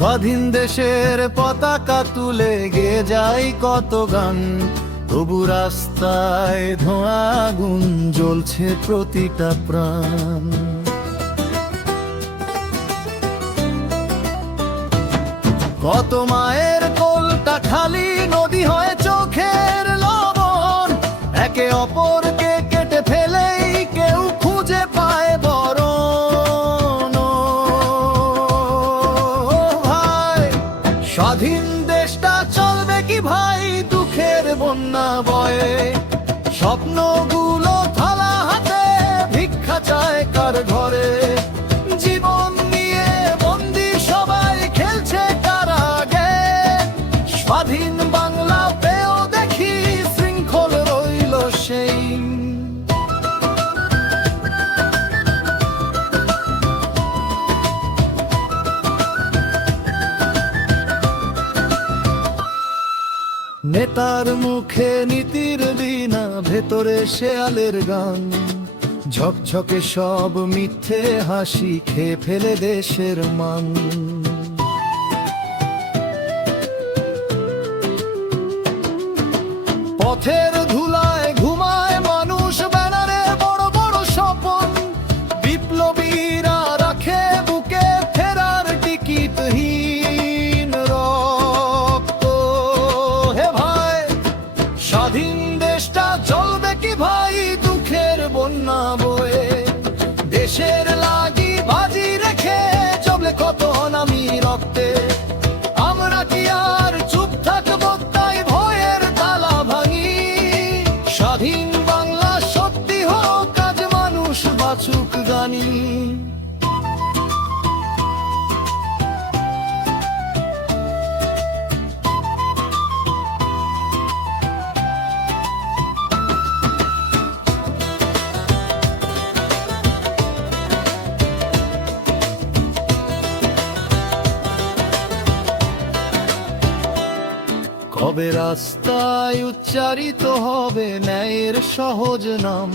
স্বাধীন দেশের পতাকা তুলে গেয়ে যায় কত গান, তবু রাস্তায় ধোঁয়া আগুন জ্বলছে প্রতিটা প্রাণ। কত মায়ের কোলটা খালি, নদী হয় চোখের লবণ, একে অপরকে কেটে ফেলেই কেউ খুঁজে পায় বরণ। ভাই, স্বাধীন দেশটা চলবে কি ভাই দুঃখের বন্যা বয়ে? স্বপ্নগুলো থালা হাতে ভিক্ষা চায় কার ঘরে? জীবন নিয়ে বন্দি সবাই খেলছে কারাগে। স্বাধীন বাংলা পেয়েও দেখি শৃঙ্খল রইল সেই। নেতার মুখে নীতির বিনা, ভেতরে শেয়ালের গান। ঝকঝকে সব মিথ্যে হাসি খেয়ে ফেলে দেশের মান। পথের ধুলায় ঘুমায় মানুষ, ব্যানারে বড় বড় স্বপন। বিপ্লবীরা রাখে বুকে ফেরার টিকিটহীন রক্ত। হে ভাই, স্বাধীন দেশটা চলবে কি ভাই দুঃখের বন্যা বয়ে? দেশের লাগি বাজি রেখে চলবে কত অনামি রক্তে। আমরা কি আর চুপ থাকবো তাই ভয়ের তালা ভাঙি? স্বাধীন বাংলা সত্যি হোক আজ, মানুষ বাঁচুক গানি। কবে রাস্তায় উচ্চারিত হবে ন্যায়ের সহজ নাম?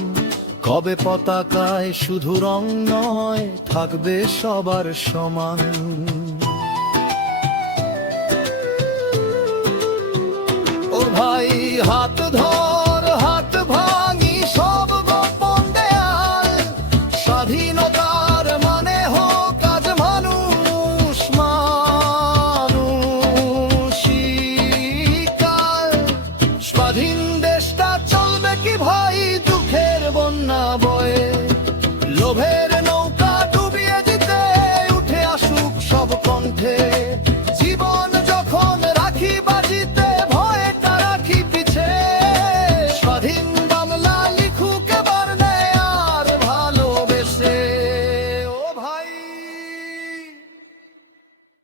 কবে পতাকায় শুধু রং নয় থাকবে সবার সমান? ও ভাই, হাত ধর হাত ভাঙি সব